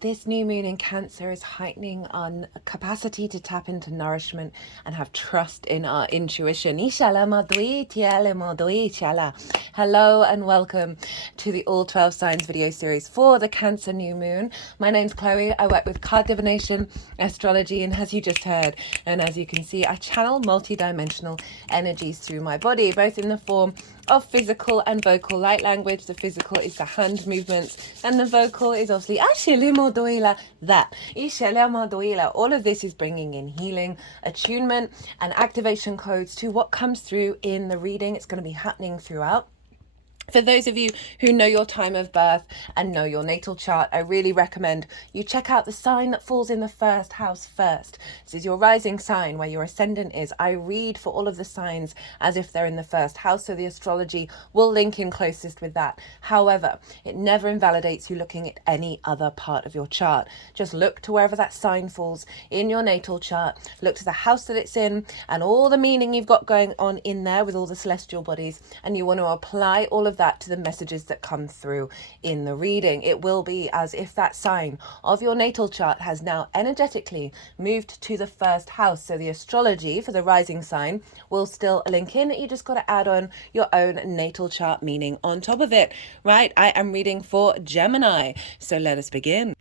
This new moon in Cancer is heightening our capacity to tap into nourishment and have trust in our intuition. Hello and welcome to the All 12 Signs video series for the Cancer new moon. My name's Chloe. I work with card divination, astrology, and as you just heard, and as you can see, I channel multi-dimensional energies through my body, both in the form of physical and vocal light language. The physical is the hand movements, and the vocal is obviously that. All of this is bringing in healing, attunement, and activation codes to what comes through in the reading. It's going to be happening throughout. For those of you who know your time of birth and know your natal chart, I really recommend you check out the sign that falls in the first house first. This is your rising sign, where your ascendant is. I read for all of the signs as if they're in the first house, so the astrology will link in closest with that. However, it never invalidates you looking at any other part of your chart. Just look to wherever that sign falls in your natal chart, look to the house that it's in and all the meaning you've got going on in there with all the celestial bodies, and you want to apply all of that to the messages that come through in the reading. It will be as if that sign of your natal chart has now energetically moved to the first house. So the astrology for the rising sign will still link in. You just got to add on your own natal chart meaning on top of it, right? I am reading for Gemini. So let us begin.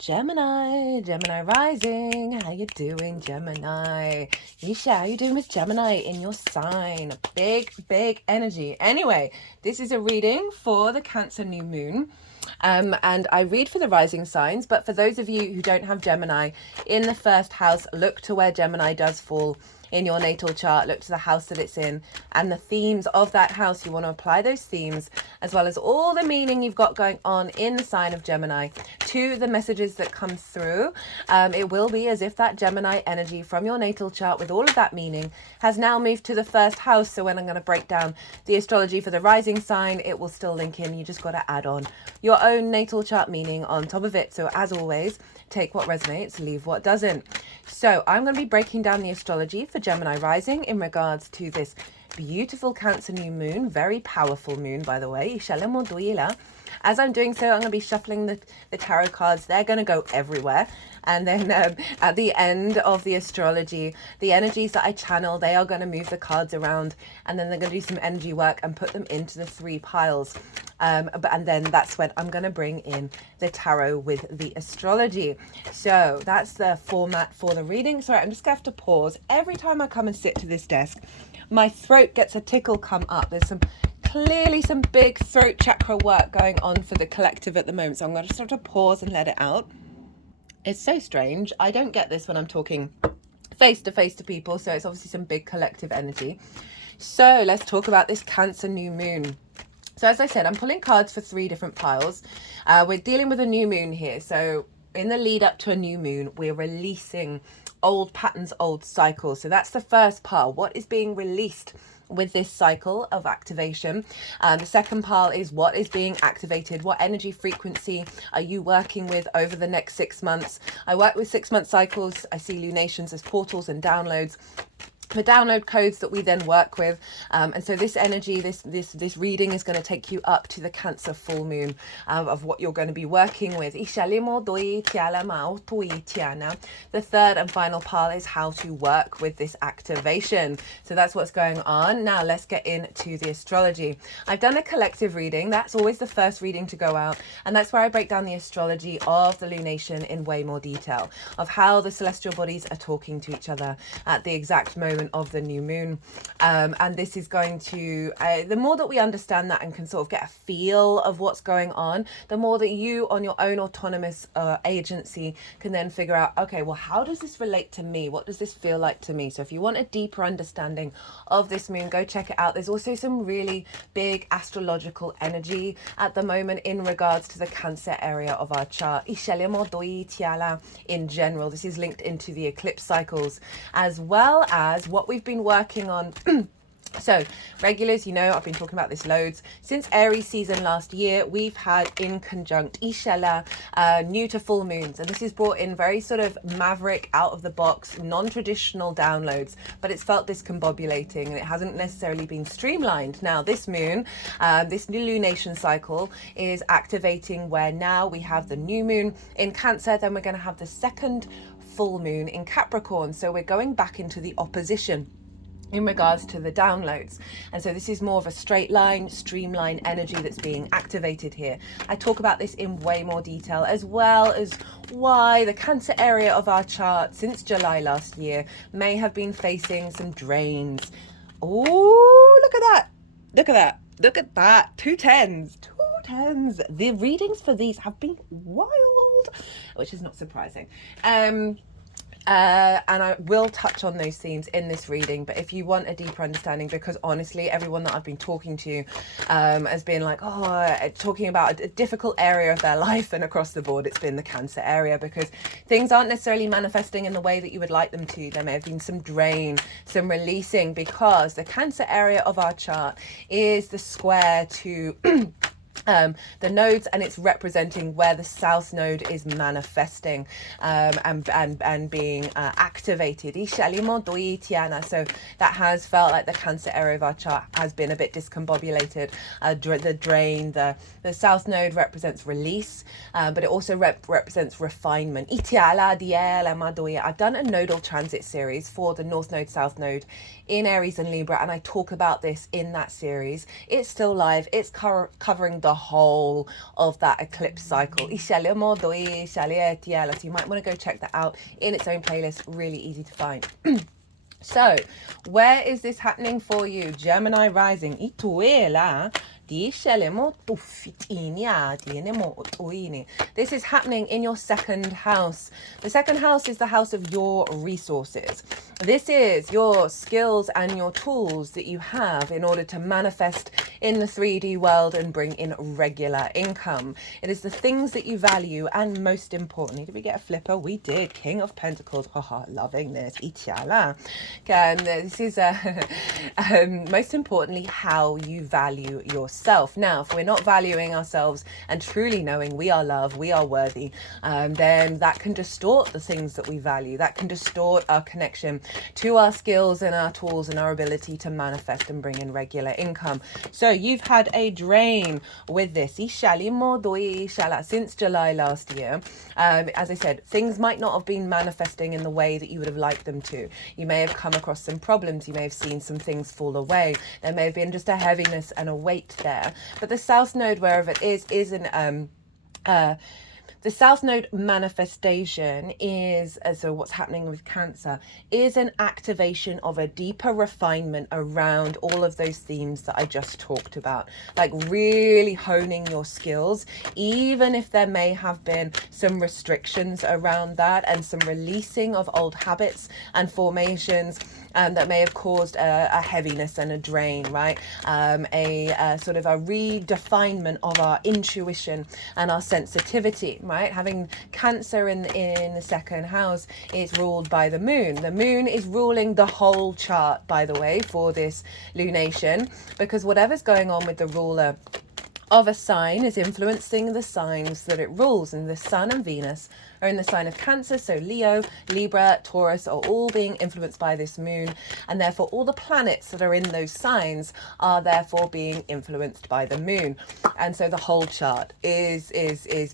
Gemini rising, how you doing, Gemini? Isha, how you doing with Gemini in your sign? Big energy. Anyway, this is a reading for the Cancer new moon. And I read for the rising signs, but for those of you who don't have Gemini in the first house, look to where Gemini does fall in your natal chart. Look to the house that it's in and the themes of that house. You want to apply those themes as well as all the meaning you've got going on in the sign of Gemini to the messages that come through. It will be as if that Gemini energy from your natal chart with all of that meaning has now moved to the first house. So when I'm going to break down the astrology for the rising sign, it will still link in. You just got to add on your own natal chart meaning on top of it. So as always, take what resonates, leave what doesn't. So I'm going to be breaking down the astrology for Gemini rising in regards to this beautiful Cancer new moon, very powerful moon, by the way. As I'm doing so, I'm going to be shuffling the tarot cards. They're going to go everywhere. And then at the end of the astrology, the energies that I channel, they are going to move the cards around, and then they're going to do some energy work and put them into the 3 piles. And then that's when I'm going to bring in the tarot with the astrology. So that's the format for the reading. Sorry, I'm just going to have to pause. Every time I come and sit to this desk, my throat gets a tickle come up. There's clearly some big throat chakra work going on for the collective at the moment. So I'm going to sort of pause and let it out. It's so strange. I don't get this when I'm talking face to face to people. So it's obviously some big collective energy. So let's talk about this Cancer new moon. So as I said, I'm pulling cards for 3 different piles. We're dealing with a new moon here. So in the lead up to a new moon, we're releasing old patterns, old cycles. So that's the first pile. What is being released with this cycle of activation? The second pile is what is being activated. What energy frequency are you working with over the next 6 months? I work with 6-month cycles. I see lunations as portals and downloads. The download codes that we then work with, and so this energy, this reading is going to take you up to the Cancer full moon of what you're going to be working with. The third and final part is how to work with this activation. So that's what's going on. Now let's get into the astrology. I've done a collective reading. That's always the first reading to go out, and that's where I break down the astrology of the lunation in way more detail, of how the celestial bodies are talking to each other at the exact moment of the new moon. And this is going to, the more that we understand that and can sort of get a feel of what's going on, the more that you on your own autonomous agency can then figure out, okay, well, how does this relate to me? What does this feel like to me? So if you want a deeper understanding of this moon, go check it out. There's also some really big astrological energy at the moment in regards to the Cancer area of our chart. In general, this is linked into the eclipse cycles, as well as what we've been working on So, regulars, you know, I've been talking about this loads. Since Aries season last year, we've had in conjunct Ishala, new to full moons. And this has brought in very sort of maverick, out of the box, non-traditional downloads, but it's felt discombobulating and it hasn't necessarily been streamlined. Now, this moon, this new lunation cycle is activating where now we have the new moon in Cancer, then we're going to have the second full moon in Capricorn. So we're going back into the opposition in regards to the downloads. And so this is more of a straight line, streamline energy that's being activated here. I talk about this in way more detail, as well as why the Cancer area of our chart since July last year may have been facing some drains. Oh, look at that. Look at that. Look at that. 2 10s. 2 10s. The readings for these have been wild, which is not surprising. And I will touch on those themes in this reading, but if you want a deeper understanding, because honestly, everyone that I've been talking to has been like, talking about a difficult area of their life, and across the board, it's been the Cancer area, because things aren't necessarily manifesting in the way that you would like them to. There may have been some drain, some releasing, because the Cancer area of our chart is the square to the nodes, and it's representing where the south node is manifesting and being activated. So that has felt like the Cancer area of our chart has been a bit discombobulated. The drain, the south node represents release, but it also represents refinement. I've done a nodal transit series for the north node, south node in Aries and Libra, and I talk about this in that series. It's still live. It's covering the whole of that eclipse cycle. So you might want to go check that out in its own playlist. Really easy to find. So, where is this happening for you? Gemini rising. This is happening in your second house. The second house is the house of your resources. This is your skills and your tools that you have in order to manifest in the 3D world and bring in regular income. It is the things that you value, and most importantly, did we get a flipper? We did. King of Pentacles. Haha, loving this. And this is most importantly how you value yourself. Now, if we're not valuing ourselves and truly knowing we are loved, we are worthy, then that can distort the things that we value. That can distort our connection to our skills and our tools and our ability to manifest and bring in regular income. So you've had a drain with this since July last year. As I said, things might not have been manifesting in the way that you would have liked them to. You may have come across some problems. You may have seen some things fall away. There may have been just a heaviness and a weight there. But the south node, wherever it is the south node manifestation is, so what's happening with Cancer, is an activation of a deeper refinement around all of those themes that I just talked about. Like really honing your skills, even if there may have been some restrictions around that and some releasing of old habits and formations that may have caused a heaviness and a drain, right? A sort of a redefinement of our intuition and our sensitivity, right? Having Cancer in the second house is ruled by the moon. The moon is ruling the whole chart, by the way, for this lunation, because whatever's going on with the ruler of a sign is influencing the signs that it rules, and the Sun and Venus are in the sign of Cancer, so Leo, Libra, Taurus are all being influenced by this moon, and therefore all the planets that are in those signs are therefore being influenced by the moon, and so the whole chart is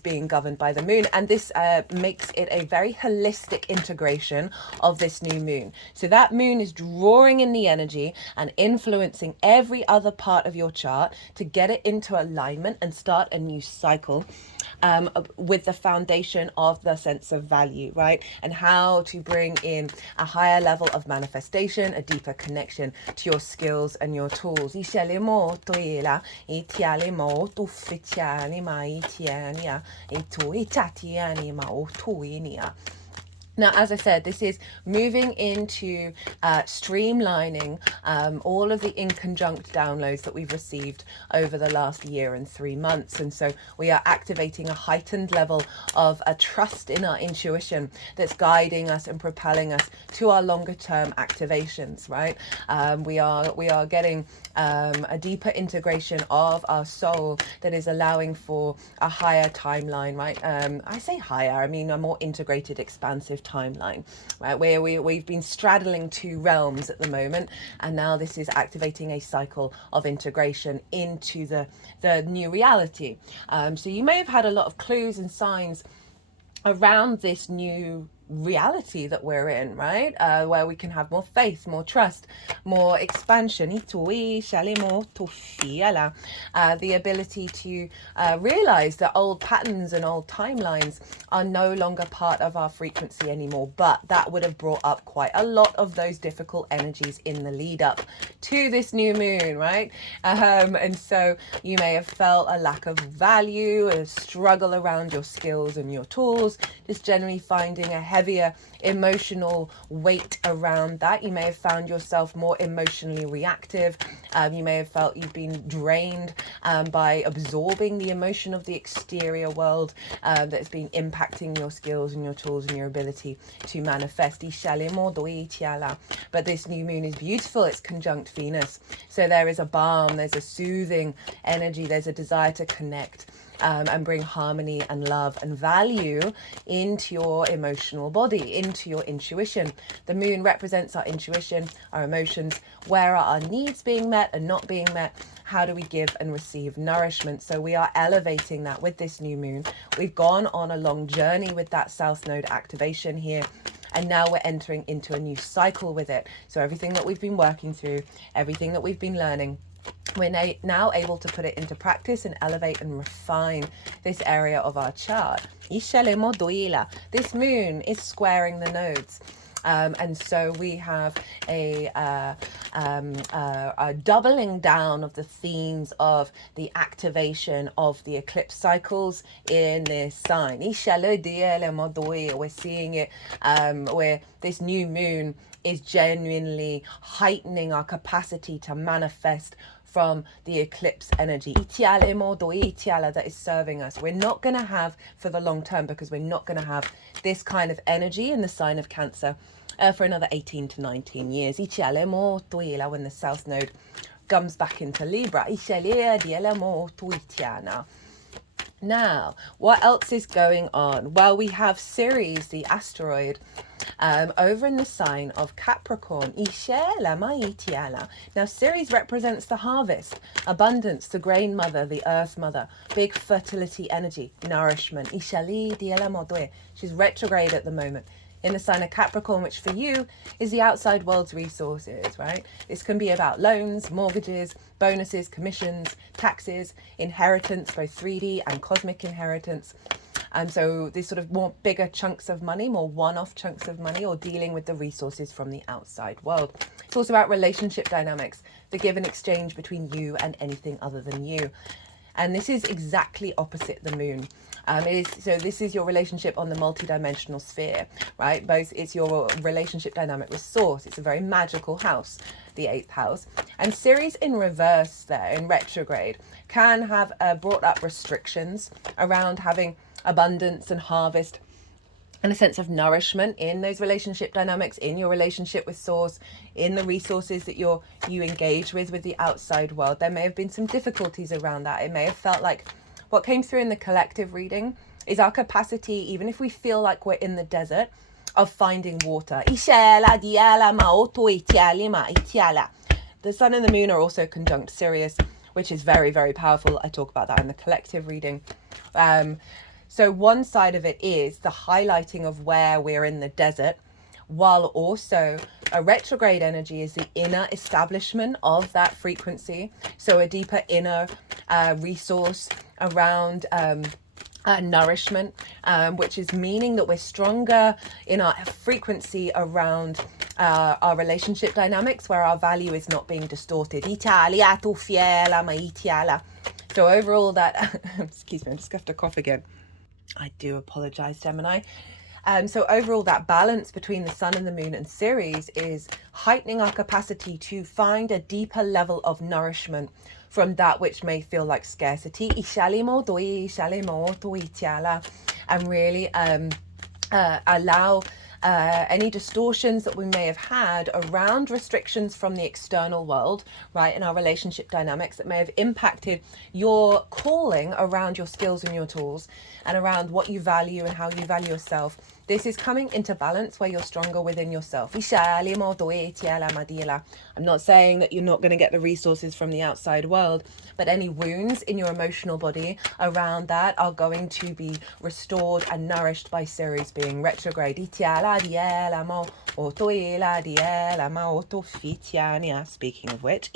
being governed by the moon, and this makes it a very holistic integration of this new moon. So that moon is drawing in the energy and influencing every other part of your chart to get it into alignment and start a new cycle with the foundation of the sense of value, right? And how to bring in a higher level of manifestation, a deeper connection to your skills and your tools. Now, as I said, this is moving into streamlining all of the in conjunct downloads that we've received over the last year and 3 months. And so we are activating a heightened level of a trust in our intuition that's guiding us and propelling us to our longer term activations, right? We are getting a deeper integration of our soul that is allowing for a higher timeline, right? I say higher, I mean a more integrated, expansive timeline, right? Where we've been straddling 2 realms at the moment, and now this is activating a cycle of integration into the new reality. So you may have had a lot of clues and signs around this new reality that we're in, right? Where we can have more faith, more trust, more expansion, the ability to realize that old patterns and old timelines are no longer part of our frequency anymore. But that would have brought up quite a lot of those difficult energies in the lead up to this new moon, right? And so you may have felt a lack of value, a struggle around your skills and your tools, just generally finding a heavier emotional weight around that. You may have found yourself more emotionally reactive. You may have felt you've been drained by absorbing the emotion of the exterior world that's been impacting your skills and your tools and your ability to manifest. But this new moon is beautiful. It's conjunct Venus. So there is a balm, there's a soothing energy, there's a desire to connect and bring harmony and love and value into your emotional body, into your intuition. The moon represents our intuition, our emotions. Where are our needs being met and not being met? How do we give and receive nourishment? So we are elevating that with this new moon. We've gone on a long journey with that South Node activation here, and now we're entering into a new cycle with it. So everything that we've been working through, everything that we've been learning, we're now able to put it into practice and elevate and refine this area of our chart. This moon is squaring the nodes. And so we have a doubling down of the themes of the activation of the eclipse cycles in this sign. We're seeing it where this new moon is genuinely heightening our capacity to manifest from the eclipse energy that is serving us. We're not going to have for the long term, because we're not going to have this kind of energy in the sign of Cancer for another 18 to 19 years. When the South Node comes back into Libra. Now, what else is going on? Well, we have Ceres, the asteroid, over in the sign of Capricorn. Now, Ceres represents the harvest, abundance, the grain mother, the earth mother, big fertility energy, nourishment. She's retrograde at the moment in the sign of Capricorn, which for you is the outside world's resources, right? This can be about loans, mortgages, bonuses, commissions, taxes, inheritance, both 3D and cosmic inheritance. And so these sort of more bigger chunks of money, more one-off chunks of money, or dealing with the resources from the outside world. It's also about relationship dynamics, the give and exchange between you and anything other than you. And this is exactly opposite the moon. So this is your relationship on the multidimensional sphere, right? Both it's your relationship dynamic with Source. It's a very magical house, the 8th house. And Ceres in reverse there, in retrograde, can have brought up restrictions around having abundance and harvest and a sense of nourishment in those relationship dynamics, in your relationship with Source, in the resources that you engage with the outside world. There may have been some difficulties around that. It may have felt like what came through in the collective reading is our capacity, even if we feel like we're in the desert, of finding water. The sun and the moon are also conjunct Sirius, which is very, very powerful. I talk about that in the collective reading. So one side of it is the highlighting of where we're in the desert, while also a retrograde energy is the inner establishment of that frequency. So a deeper inner resource around nourishment, which is meaning that we're stronger in our frequency around our relationship dynamics, where our value is not being distorted. So overall that, excuse me, I'm just going to have to cough again. I do apologize, Gemini. So overall, that balance between the sun and the moon and Ceres is heightening our capacity to find a deeper level of nourishment from that which may feel like scarcity. And really allow any distortions that we may have had around restrictions from the external world, right, in our relationship dynamics that may have impacted your calling around your skills and your tools and around what you value and how you value yourself. This is coming into balance where you're stronger within yourself. I'm not saying that you're not going to get the resources from the outside world, but any wounds in your emotional body around that are going to be restored and nourished by Ceres being retrograde. Speaking of which,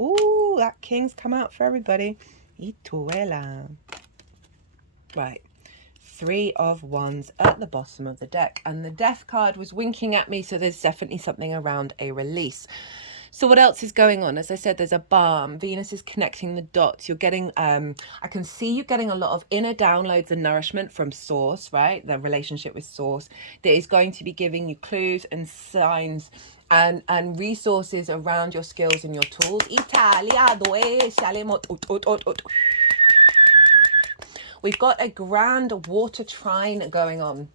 ooh, that king's come out for everybody. Right. 3 of Wands at the bottom of the deck. And the Death card was winking at me, so there's definitely something around a release. So what else is going on? As I said, there's a balm. Venus is connecting the dots. You're getting, I can see you getting a lot of inner downloads and nourishment from Source, right? The relationship with Source that is going to be giving you clues and signs and resources around your skills and your tools. We've got a grand water trine going on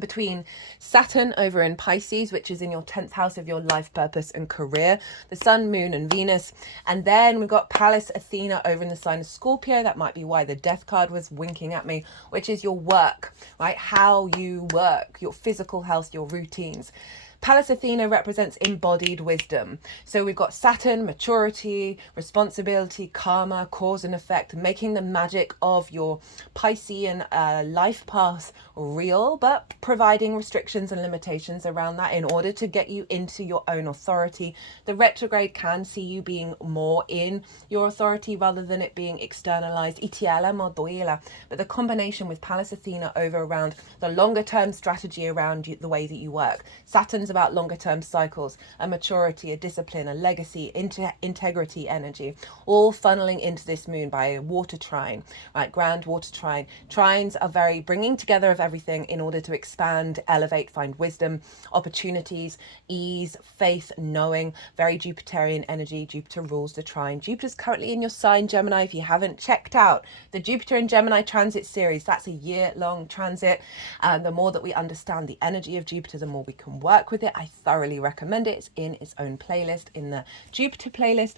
between Saturn over in Pisces, which is in your 10th house of your life purpose and career, the Sun, Moon and Venus. And then we've got Pallas Athena over in the sign of Scorpio. That might be why the Death card was winking at me, which is your work, right? How you work, your physical health, your routines. Pallas Athena represents embodied wisdom. So we've got Saturn, maturity, responsibility, karma, cause and effect, making the magic of your Piscean life path real, but providing restrictions and limitations around that in order to get you into your own authority. The retrograde can see you being more in your authority rather than it being externalized. But the combination with Pallas Athena over around the longer term strategy around the way that you work. Saturn's about longer term cycles, a maturity, a discipline, a legacy, integrity energy, all funneling into this moon by a water trine, right? Grand water trine. Trines are very bringing together of everything in order to expand, elevate, find wisdom, opportunities, ease, faith, knowing, very Jupiterian energy. Jupiter rules the trine. Jupiter's currently in your sign, Gemini. If you haven't checked out the Jupiter and Gemini transit series, that's a year-long transit. The more that we understand the energy of Jupiter, the more we can work with it. I thoroughly recommend it. It's in its own playlist, in the Jupiter playlist.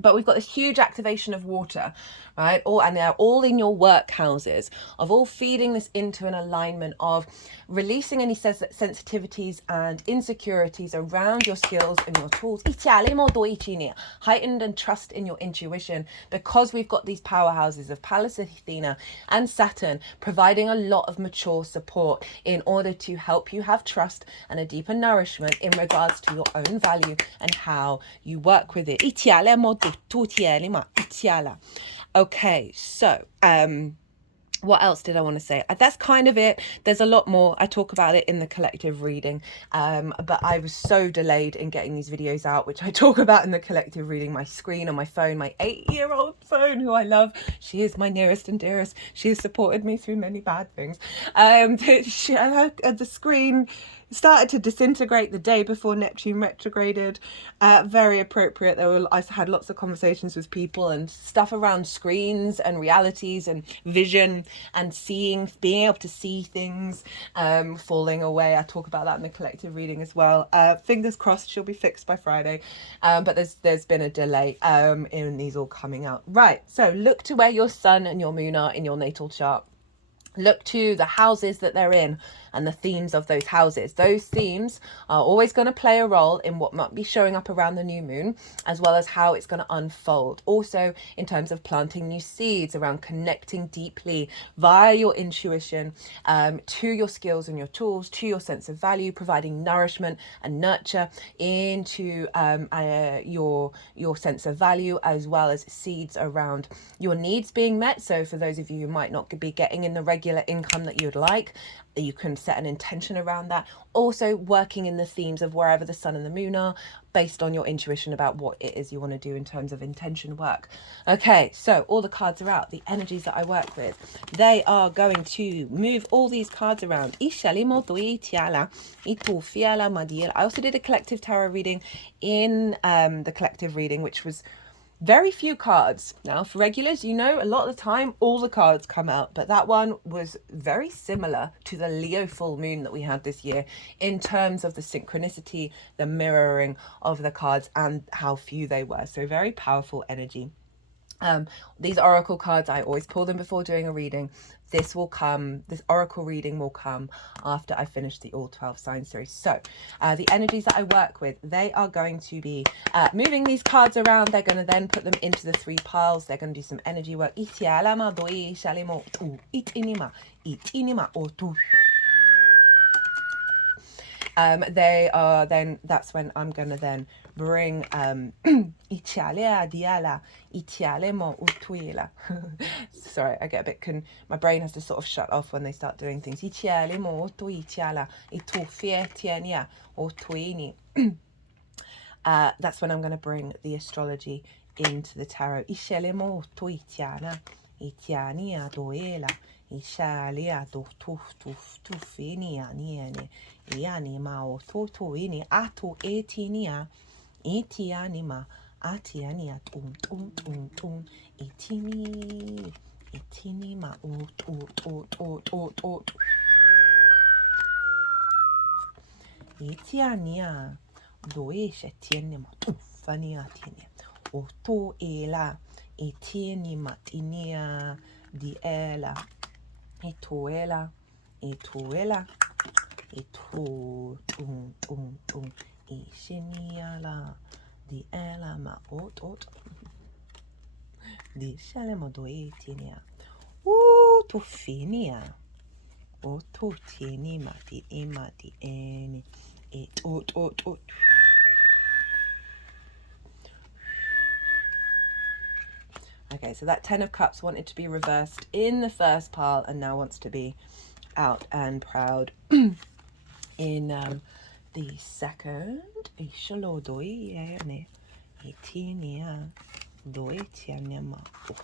But we've got this huge activation of water, right? And they're all in your work houses, of all feeding this into an alignment of releasing any sensitivities and insecurities around your skills and your tools. Heightened and trust in your intuition, because we've got these powerhouses of Pallas Athena and Saturn providing a lot of mature support in order to help you have trust and a deeper nourishment in regards to your own value and how you work with it. Okay, so what else did I want to say? That's kind of it. There's a lot more. I talk about it in the collective reading, but I was so delayed in getting these videos out, which I talk about in the collective reading. My screen on my phone, my 8-year-old phone, who I love. She is my nearest and dearest. She has supported me through many bad things. The screen started to disintegrate the day before Neptune retrograded. Very appropriate. I had lots of conversations with people and stuff around screens and realities and vision and seeing, being able to see things falling away. I talk about that in the collective reading as well. Fingers crossed she'll be fixed by Friday. But there's been a delay in these all coming out. Right, so look to where your sun and your moon are in your natal chart. Look to the houses that they're in and the themes of those houses. Those themes are always going to play a role in what might be showing up around the new moon, as well as how it's going to unfold. Also, in terms of planting new seeds around connecting deeply via your intuition to your skills and your tools, to your sense of value, providing nourishment and nurture into your sense of value, as well as seeds around your needs being met. So for those of you who might not be getting in the regular income that you'd like, You can set an intention around that. Also working in the themes of wherever the sun and the moon are, based on your intuition about what it is you want to do in terms of intention work. Okay, so all the cards are out. The energies that I work with, they are going to move all these cards around. I also did a collective tarot reading in the collective reading, which was very few cards. Now for regulars, you know, a lot of the time all the cards come out, but that one was very similar to the Leo full moon that we had this year in terms of the synchronicity, the mirroring of the cards and how few they were. So very powerful energy. These oracle cards, I always pull them before doing a reading. This oracle reading will come after I finish the all 12 sign series. So the energies that I work with, they are going to be moving these cards around. They're going to then put them into the 3 piles. They're going to do some energy work. They are then, that's when I'm going to then bring sorry, I get a bit my brain has to sort of shut off when they start doing things. That's when I'm going to bring the astrology into the tarot. Ishalia do tu fini yani mao to ini atu etinia etianima atiania tum itini ma etiania doeshe tiene ma fania tiene to ela etieni matinia di ela ituela ishiniala di ela ma ot di shalemo doetinia tu finia tu tieni ma di ema di eni ot. Okay, so that 10 of Cups wanted to be reversed in the first pile and now wants to be out and proud in the second. Itini mautu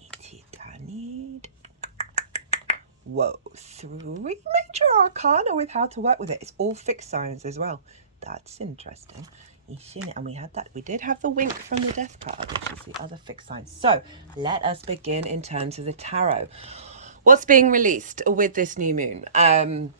ititanid. Whoa, 3 major arcana with how to work with it. It's all fixed signs as well. That's interesting. And we did have the wink from the death card, which is the other fixed sign. So let us begin in terms of the tarot. What's being released with this new moon?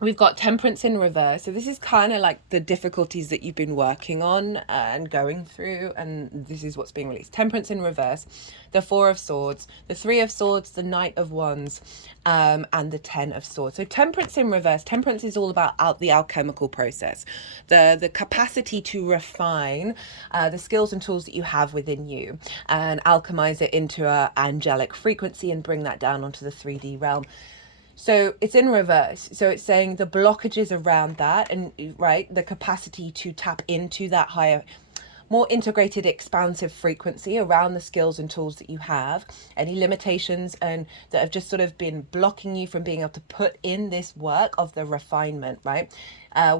We've got Temperance in reverse. So this is kind of like the difficulties that you've been working on and going through. And this is what's being released. Temperance in reverse, the 4 of Swords, the 3 of Swords, the Knight of Wands, and the 10 of Swords. So Temperance in reverse. Temperance is all about the alchemical process, the capacity to refine the skills and tools that you have within you and alchemize it into an angelic frequency and bring that down onto the 3D realm. So it's in reverse. So it's saying the blockages around that and the capacity to tap into that higher, more integrated, expansive frequency around the skills and tools that you have, any limitations and that have just sort of been blocking you from being able to put in this work of the refinement, right?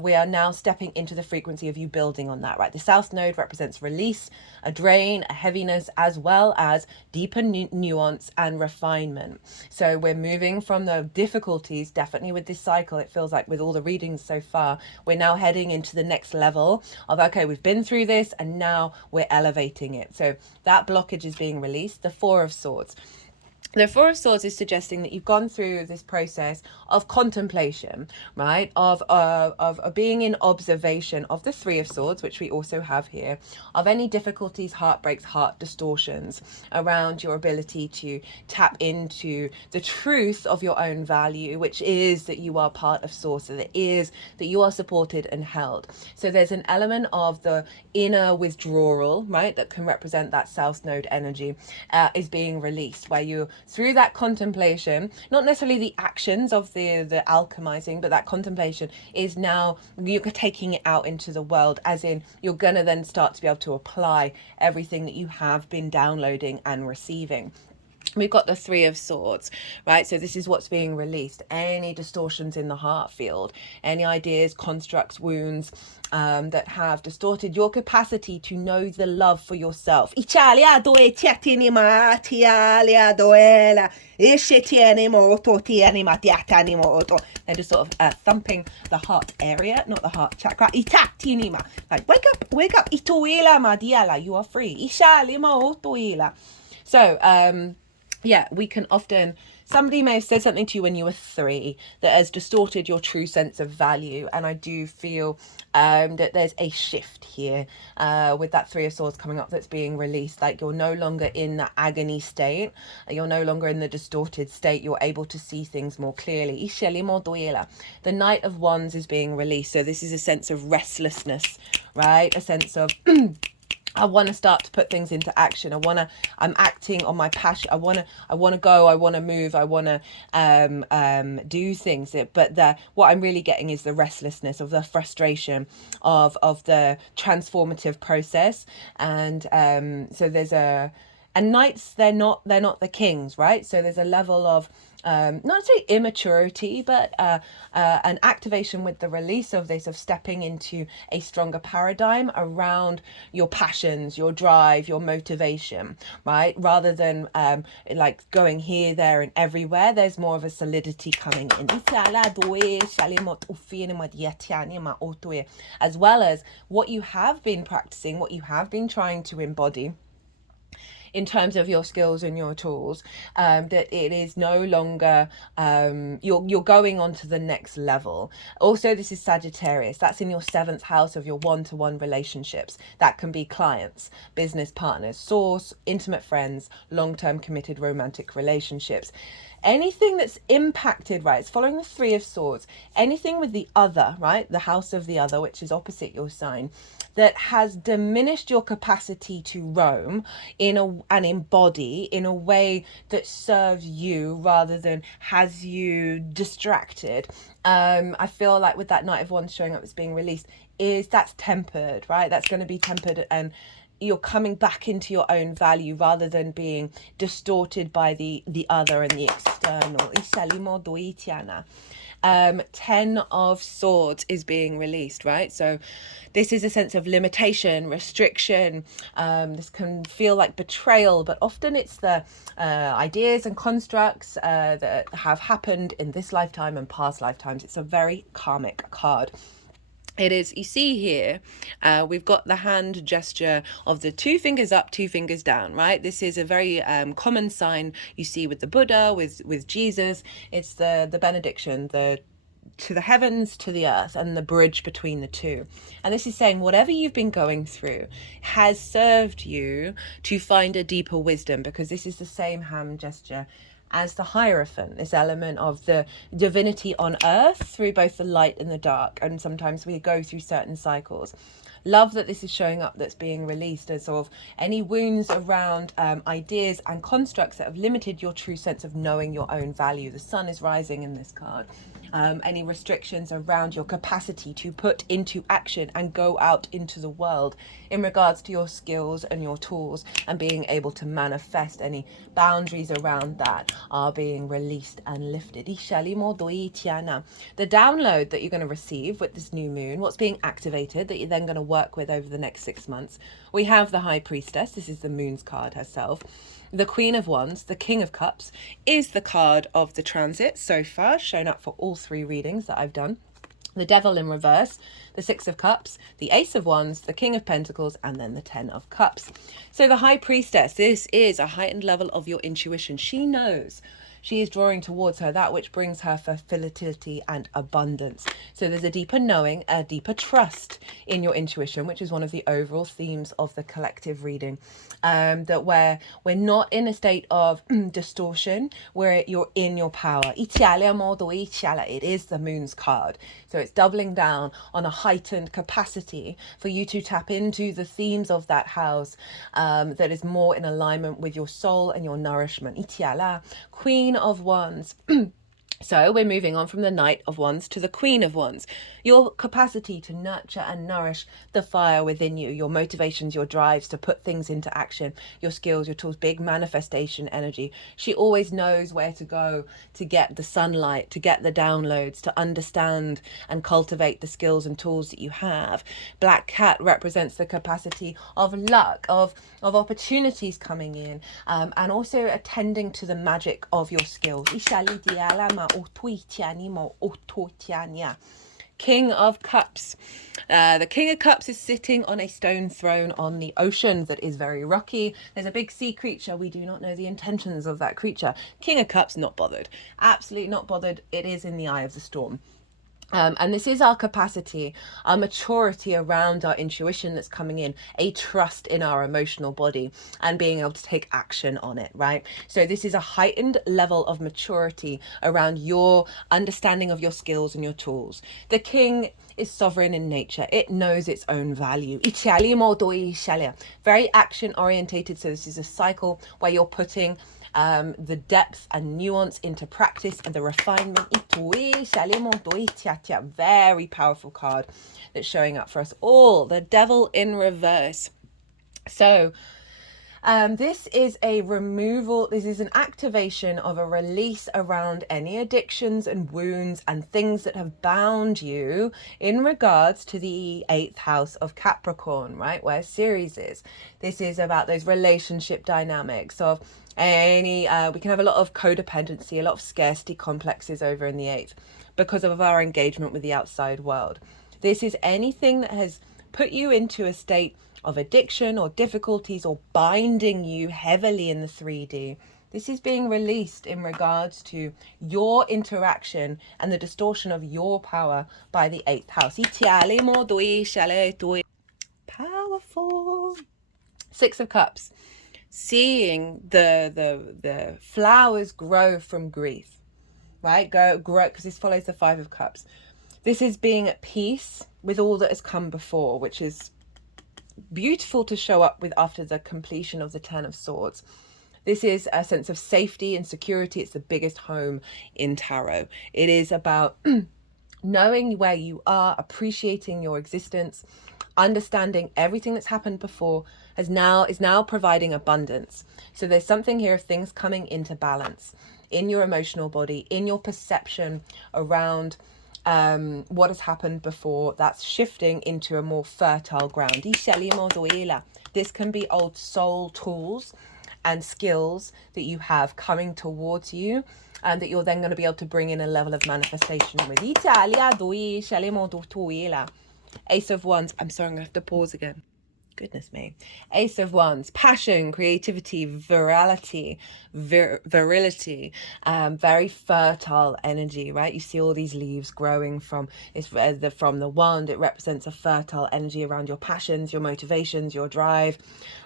We are now stepping into the frequency of you building on that, right? The South Node represents release, a drain, a heaviness, as well as deeper nuance and refinement. So we're moving from the difficulties, definitely with this cycle, it feels like with all the readings so far, we're now heading into the next level of, okay, we've been through this and now we're elevating it. So that blockage is being released. The 4 of Swords. The Four of Swords is suggesting that you've gone through this process of contemplation, right? Of being in observation of the Three of Swords, which we also have here, of any difficulties, heartbreaks, heart distortions around your ability to tap into the truth of your own value, which is that you are part of Source, that it is that you are supported and held. So there's an element of the inner withdrawal, right, that can represent that South Node energy, is being released, where you, through that contemplation, not necessarily the actions of the alchemizing, but that contemplation is now you're taking it out into the world, as in you're gonna then start to be able to apply everything that you have been downloading and receiving. We've got the Three of Swords, right? So this is what's being released. Any distortions in the heart field, any ideas, constructs, wounds that have distorted your capacity to know the love for yourself. They're just sort of thumping the heart area, not the heart chakra. Like, wake up, you are free. So, yeah, we can often, somebody may have said something to you when you were 3 that has distorted your true sense of value. And I do feel that there's a shift here with that Three of Swords coming up that's being released. Like, you're no longer in that agony state. You're no longer in the distorted state. You're able to see things more clearly. The Knight of Wands is being released. So this is a sense of restlessness, right? A sense of... I want to start to put things into action. I'm acting on my passion. I want to go, I want to move, I want to do things. But what I'm really getting is the restlessness, of the frustration of the transformative process. And so there's and knights, they're not the kings, right? So there's a level of not say immaturity, but an activation with the release of this, of stepping into a stronger paradigm around your passions, your drive, your motivation, right? Rather than like going here, there, and everywhere. There's more of a solidity coming in, as well as what you have been practicing, what you have been trying to embody in terms of your skills and your tools, that it is no longer, you're going on to the next level. Also, this is Sagittarius. That's in your 7th house of your one-to-one relationships. That can be clients, business partners, source, intimate friends, long-term committed romantic relationships. Anything that's impacted, right, it's following the Three of Swords, anything with the other, right, the house of the other, which is opposite your sign, that has diminished your capacity to roam and embody in a way that serves you rather than has you distracted. I feel like with that Knight of Wands showing up as being released, that's tempered, right? That's going to be tempered, and you're coming back into your own value rather than being distorted by the other and the external. 10 of Swords is being released, right? So this is a sense of limitation, restriction. This can feel like betrayal, but often it's the ideas and constructs that have happened in this lifetime and past lifetimes. It's a very karmic card. It is, you see here, we've got the hand gesture of the 2 fingers up, 2 fingers down, right? This is a very common sign you see with the Buddha, with Jesus. It's the benediction, to the heavens, to the earth, and the bridge between the two. And this is saying whatever you've been going through has served you to find a deeper wisdom, because this is the same hand gesture as the Hierophant, this element of the divinity on earth through both the light and the dark. And sometimes we go through certain cycles. Love that this is showing up, that's being released as sort of any wounds around ideas and constructs that have limited your true sense of knowing your own value. The sun is rising in this card. Any restrictions around your capacity to put into action and go out into the world in regards to your skills and your tools, and being able to manifest, any boundaries around that are being released and lifted. The download that you're going to receive with this new moon, what's being activated that you're then going to work with over the next 6 months. We have the High Priestess. This is the moon's card herself. The Queen of Wands, the King of Cups, is the card of the transit so far, shown up for all 3 readings that I've done. the Devil in reverse, the Six of Cups, the Ace of Wands, the King of Pentacles, and then the Ten of Cups. So the High Priestess, this is a heightened level of your intuition. She knows. She is drawing towards her that which brings her fertility and abundance. So there's a deeper knowing, a deeper trust in your intuition, which is one of the overall themes of the collective reading. That where we're not in a state of distortion, where you're in your power. It is the Moon's card. So it's doubling down on a heightened capacity for you to tap into the themes of that house that is more in alignment with your soul and your nourishment. Queen of Wands. So we're moving on from the Knight of Wands to the Queen of Wands. Your capacity to nurture and nourish the fire within you, your motivations, your drives to put things into action, your skills, your tools, big manifestation energy. She always knows where to go to get the sunlight, to get the downloads, to understand and cultivate the skills and tools that you have. Black Cat represents the capacity of luck, of opportunities coming in, and also attending to the magic of your skills. King of Cups. The King of Cups is sitting on a stone throne on the ocean that is very rocky. There's a big sea creature. We do not know the intentions of that creature. King of Cups, not bothered. Absolutely not bothered. It is in the eye of the storm. And this is our capacity, our maturity around our intuition that's coming in, a trust in our emotional body and being able to take action on it, right? So this is a heightened level of maturity around your understanding of your skills and your tools. The King is sovereign in nature. It knows its own value. Very action orientated. So this is a cycle where you're putting the depth and nuance into practice and the refinement. Very powerful card that's showing up for us all. The Devil in reverse. So this is a removal, this is an activation of a release around any addictions and wounds and things that have bound you in regards to the 8th house of Capricorn, right? Where Ceres is. This is about those relationship dynamics of we can have a lot of codependency, a lot of scarcity complexes over in the 8th because of our engagement with the outside world. This is anything that has put you into a state of addiction or difficulties or binding you heavily in the 3D. This is being released in regards to your interaction and the distortion of your power by the 8th house. Powerful. 6 of Cups. Seeing the flowers grow from grief, right? Grow, because this follows the 5 of Cups. This is being at peace with all that has come before, which is beautiful to show up with after the completion of the 10 of Swords. This is a sense of safety and security. It's the biggest home in tarot. It is about knowing where you are, appreciating your existence, understanding everything that's happened before is now providing abundance. So there's something here of things coming into balance in your emotional body, in your perception around what has happened before. That's shifting into a more fertile ground. This can be old soul tools and skills that you have coming towards you and that you're then going to be able to bring in a level of manifestation with. Ace of Wands. I'm sorry, I'm going to have to pause again. Goodness me. Ace of Wands. Passion, creativity, virility, very fertile energy, right? You see all these leaves growing from the wand. It represents a fertile energy around your passions, your motivations, your drive,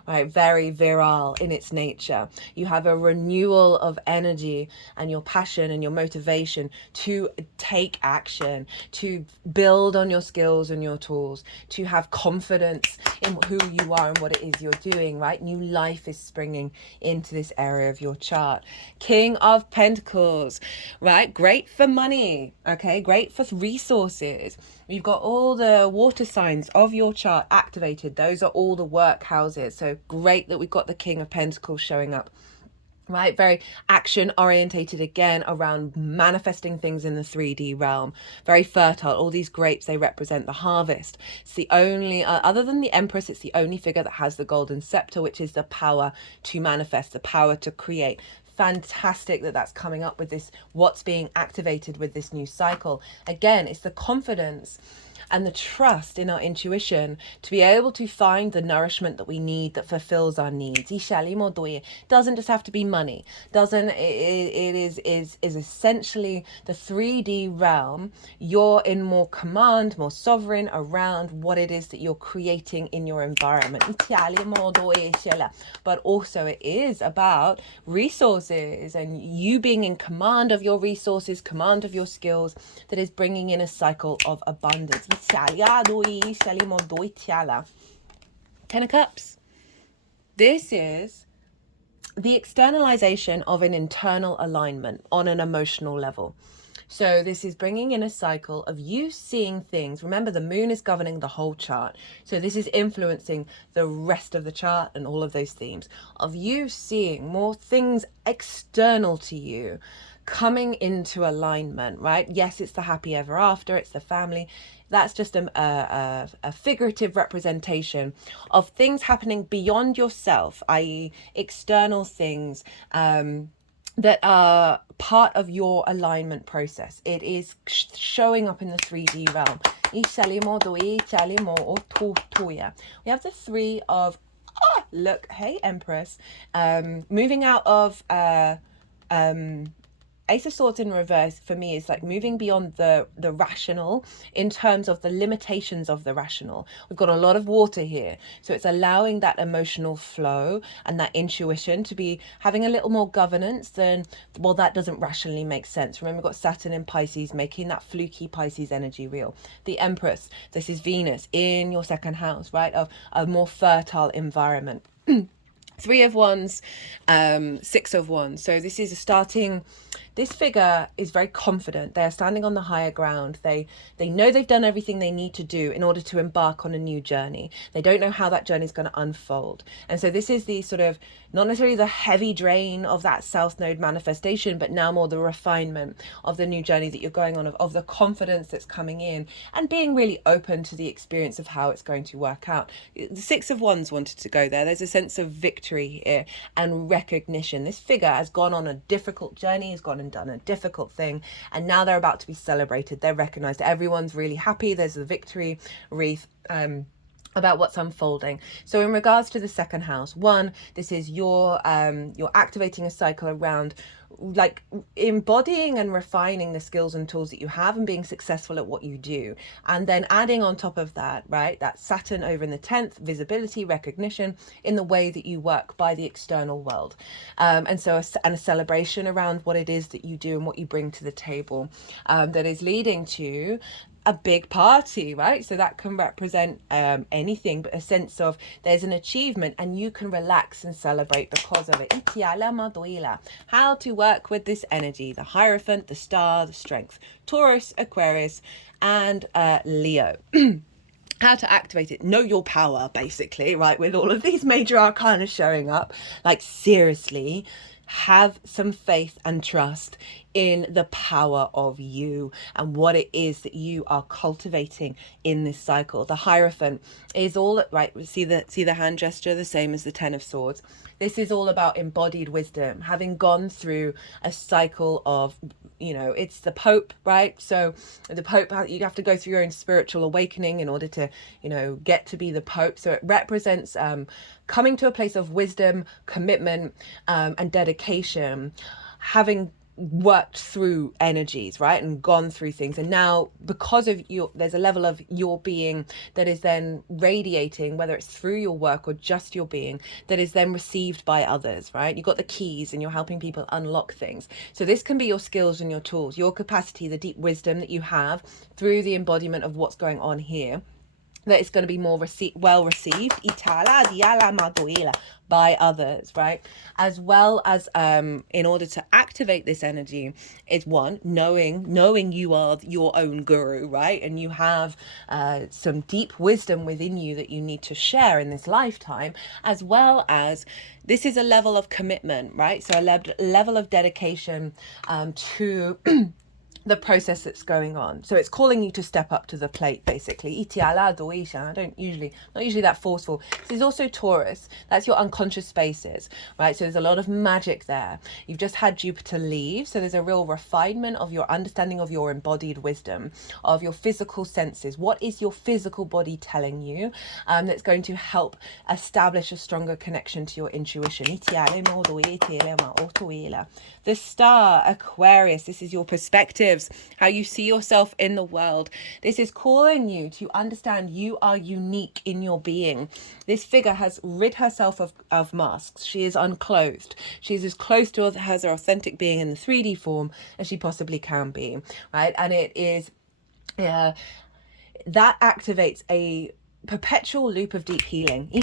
right? Very virile in its nature. You have a renewal of energy and your passion and your motivation to take action, to build on your skills and your tools, to have confidence in who you are and what it is you're doing, right? New life is springing into this area of your chart. King of Pentacles, right? Great for money, okay? Great for resources. You've got all the water signs of your chart activated. Those are all the work houses. So great that we've got the King of Pentacles showing up. Right, very action orientated again around manifesting things in the 3D realm. Very fertile. All these grapes, they represent the harvest. It's the only, other than the Empress, it's the only figure that has the golden scepter, which is the power to manifest, the power to create. fantastic that that's coming up with this, what's being activated with this new cycle. Again, it's the confidence and the trust in our intuition to be able to find the nourishment that we need that fulfills our needs. Doesn't just have to be money. It is essentially the 3D realm. You're in more command, more sovereign around what it is that you're creating in your environment. But also it is about resources and you being in command of your resources, command of your skills, that is bringing in a cycle of abundance. 10 of Cups. This is the externalization of an internal alignment on an emotional level. So this is bringing in a cycle of you seeing things. Remember, the moon is governing the whole chart. So this is influencing the rest of the chart and all of those themes of you seeing more things external to you coming into alignment, right? Yes, it's the happy ever after, it's the family. That's just a figurative representation of things happening beyond yourself, i.e. external things that are part of your alignment process. It is showing up in the 3D realm. We have the three of, look, hey, Empress, moving out of Ace of Swords in reverse for me is like moving beyond the rational in terms of the limitations of the rational. We've got a lot of water here. So it's allowing that emotional flow and that intuition to be having a little more governance than, well, that doesn't rationally make sense. Remember, we've got Saturn in Pisces, making that fluky Pisces energy real. The Empress, this is Venus in your second house, right? Of a more fertile environment. 3 of Wands, 6 of Wands. So this is starting. This figure is very confident. They are standing on the higher ground. They know they've done everything they need to do in order to embark on a new journey. They don't know how that journey is going to unfold. And so this is the sort of, not necessarily the heavy drain of that South Node manifestation, but now more the refinement of the new journey that you're going on, of the confidence that's coming in and being really open to the experience of how it's going to work out. The 6 of Wands wanted to go there. There's a sense of victory here and recognition. This figure has gone on a difficult journey, has gone and done a difficult thing, and now they're about to be celebrated. They're recognized. Everyone's really happy. There's the victory wreath about what's unfolding. So in regards to the second house, one, this is you're activating a cycle around like embodying and refining the skills and tools that you have and being successful at what you do, and then adding on top of that, right, that Saturn over in the 10th, visibility, recognition in the way that you work by the external world, and so a celebration around what it is that you do and what you bring to the table, that is leading to a big party, right? So that can represent anything, but a sense of there's an achievement and you can relax and celebrate because of it. How to work with this energy: the Hierophant, the Star, the Strength, Taurus, Aquarius, and Leo. How to activate it. Know your power, basically, right? With all of these major arcana showing up, like seriously, have some faith and trust in the power of you and what it is that you are cultivating in this cycle. The Hierophant is all right. See the hand gesture, the same as the 10 of Swords. This is all about embodied wisdom, having gone through a cycle of, it's the Pope, right? So the Pope, you have to go through your own spiritual awakening in order to, get to be the Pope. So it represents coming to a place of wisdom, commitment, and dedication, having worked through energies, right, and gone through things, and now because of you, there's a level of your being that is then radiating, whether it's through your work or just your being, that is then received by others, right? You've got the keys and you're helping people unlock things. So this can be your skills and your tools, your capacity, the deep wisdom that you have through the embodiment of what's going on here, that it's going to be more well received by others, right? As well as in order to activate this energy is one, knowing you are your own guru, right? And you have some deep wisdom within you that you need to share in this lifetime, as well as this is a level of commitment, right? So a level of dedication to the process that's going on. So it's calling you to step up to the plate, basically. I don't usually, not usually that forceful. This is also Taurus. That's your unconscious spaces, right? So there's a lot of magic there. You've just had Jupiter leave. So there's a real refinement of your understanding of your embodied wisdom, of your physical senses. What is your physical body telling you that's going to help establish a stronger connection to your intuition? The star, Aquarius, this is your perspectives, how you see yourself in the world. This is calling you to understand you are unique in your being. This figure has rid herself of masks. She is unclothed. She is as close to her authentic being in the 3D form as she possibly can be, right? And it is, that activates a perpetual loop of deep healing that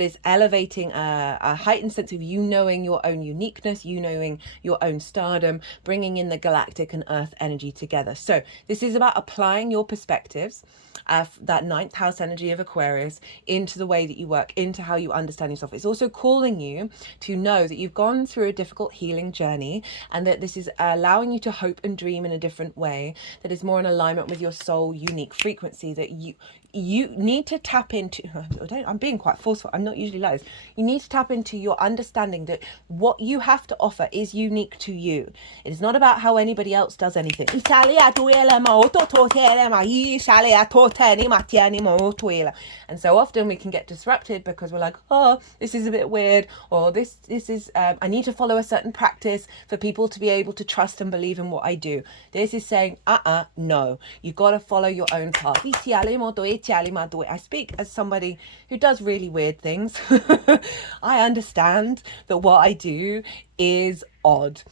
is elevating a heightened sense of you knowing your own uniqueness, you knowing your own stardom, bringing in the galactic and earth energy together. So this is about applying your perspectives, that ninth house energy of Aquarius, into the way that you work, into how you understand yourself. It's also calling you to know that you've gone through a difficult healing journey, and that this is allowing you to hope and dream in a different way that is more in alignment with your soul unique frequency, that you need to tap into. I'm being quite forceful, I'm not usually like this. You need to tap into your understanding that what you have to offer is unique to you. It is not about how anybody else does anything. And so often we can get disrupted because we're like, oh, this is a bit weird, or this is I need to follow a certain practice for people to be able to trust and believe in what I do. This is saying, no, you've got to follow your own path. I speak as somebody who does really weird things. I understand that what I do is odd.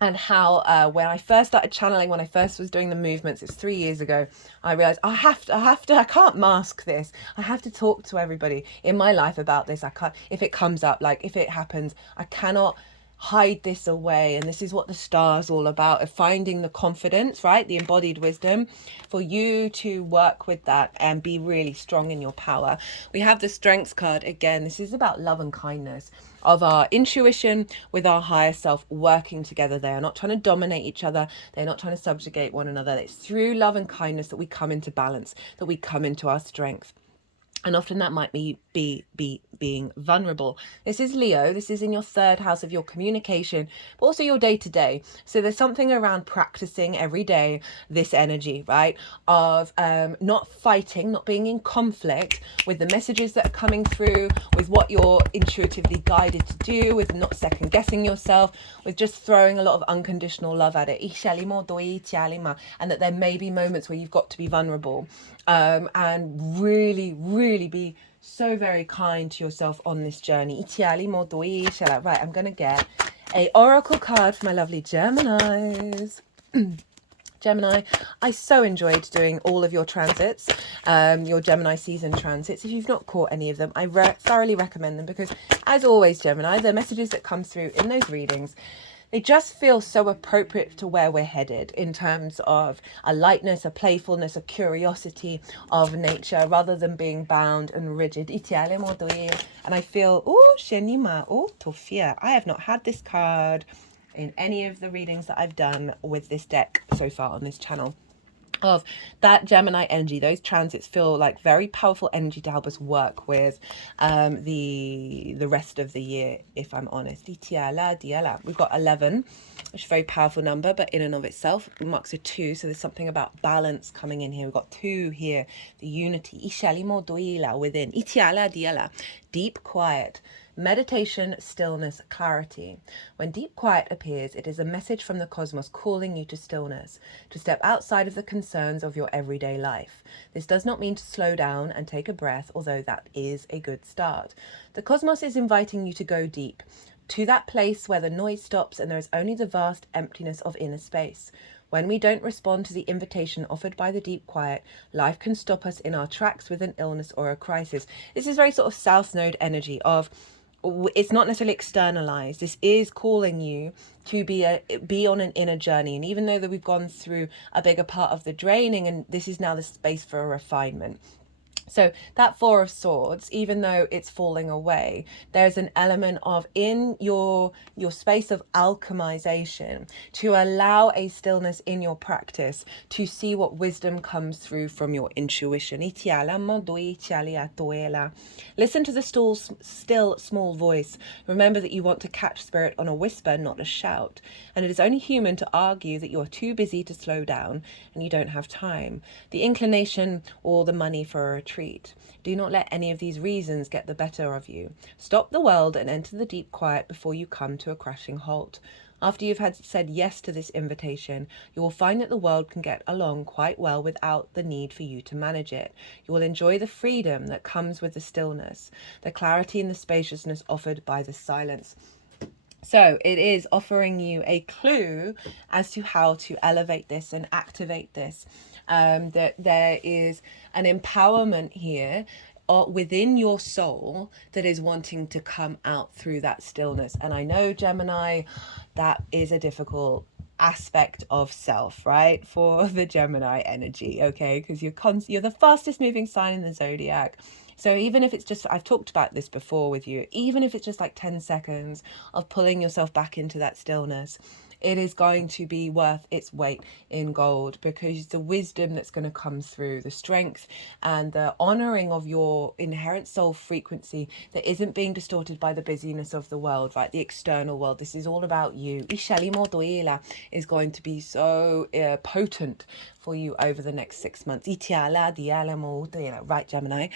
And how when I first started channeling, when I first was doing the movements, it's 3 years ago, I realized I can't mask this. I have to talk to everybody in my life about this. I can't, if it comes up, like if it happens, I cannot hide this away. And this is what the star's all about, of finding the confidence, right? The embodied wisdom for you to work with that and be really strong in your power. We have the Strengths card again. This is about love and kindness, of our intuition with our higher self working together. They are not trying to dominate each other. They're not trying to subjugate one another. It's through love and kindness that we come into balance, that we come into our strength. And often that might be being vulnerable. This is Leo. This is in your third house of your communication, but also your day-to-day. So there's something around practicing every day this energy, right? Of not fighting, not being in conflict with the messages that are coming through, with what you're intuitively guided to do, with not second guessing yourself, with just throwing a lot of unconditional love at it. And that there may be moments where you've got to be vulnerable, and really be so very kind to yourself on this journey. Right, I'm going to get a oracle card for my lovely Geminis. Gemini, I so enjoyed doing all of your transits, your Gemini season transits. If you've not caught any of them, I thoroughly recommend them, because as always, Gemini, the messages that come through in those readings, they just feel so appropriate to where we're headed in terms of a lightness, a playfulness, a curiosity of nature, rather than being bound and rigid. And I feel, Tofia. I have not had this card in any of the readings that I've done with this deck so far on this channel. Of that Gemini energy, those transits feel like very powerful energy to help us work with the rest of the year, if I'm honest. We've got 11, which is a very powerful number, but in and of itself marks a 2, so there's something about balance coming in here. We've got 2 here, the unity within, deep quiet. Meditation, stillness, clarity. When deep quiet appears, it is a message from the cosmos calling you to stillness, to step outside of the concerns of your everyday life. This does not mean to slow down and take a breath, although that is a good start. The cosmos is inviting you to go deep, to that place where the noise stops and there is only the vast emptiness of inner space. When we don't respond to the invitation offered by the deep quiet, life can stop us in our tracks with an illness or a crisis. This is very sort of South Node energy of, it's not necessarily externalized. This is calling you to be on an inner journey. And even though that we've gone through a bigger part of the draining, and this is now the space for a refinement. So that Four of Swords, even though it's falling away, there's an element of in your space of alchemization to allow a stillness in your practice to see what wisdom comes through from your intuition. Listen to the still small voice. Remember that you want to catch spirit on a whisper, not a shout. And it is only human to argue that you are too busy to slow down and you don't have time, the inclination, or the money for a retreat. Do not let any of these reasons get the better of you. Stop the world and enter the deep quiet before you come to a crashing halt. After you've had said yes to this invitation, you will find that the world can get along quite well without the need for you to manage it. You will enjoy the freedom that comes with the stillness, the clarity and the spaciousness offered by the silence. So it is offering you a clue as to how to elevate this and activate this. That there is an empowerment here within your soul that is wanting to come out through that stillness. And I know, Gemini, that is a difficult aspect of self, right, for the Gemini energy, okay, because you're the fastest moving sign in the zodiac. So even if it's just, I've talked about this before with you, even if it's just like 10 seconds of pulling yourself back into that stillness, it is going to be worth its weight in gold, because the wisdom that's going to come through, the strength and the honoring of your inherent soul frequency that isn't being distorted by the busyness of the world, right? The external world. This is all about you. Is going to be so potent for you over the next 6 months. Right, Gemini?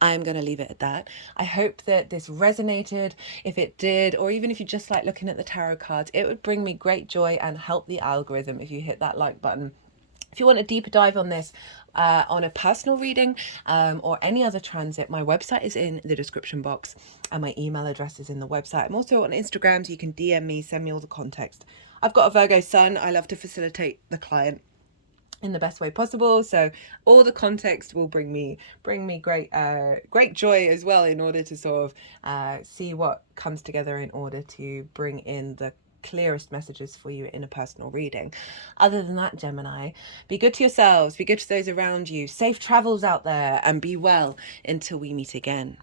I'm going to leave it at that. I hope that this resonated. If it did, or even if you just like looking at the tarot cards, it would bring me great joy and help the algorithm if you hit that like button. If you want a deeper dive on this, on a personal reading or any other transit, my website is in the description box and my email address is in the website. I'm also on Instagram, so you can DM me, send me all the context. I've got a Virgo sun. I love to facilitate the client in the best way possible, so all the context will bring me great joy as well, in order to sort of see what comes together in order to bring in the clearest messages for you in a personal reading. Other than that, Gemini, be good to yourselves, be good to those around you, safe travels out there, and be well until we meet again.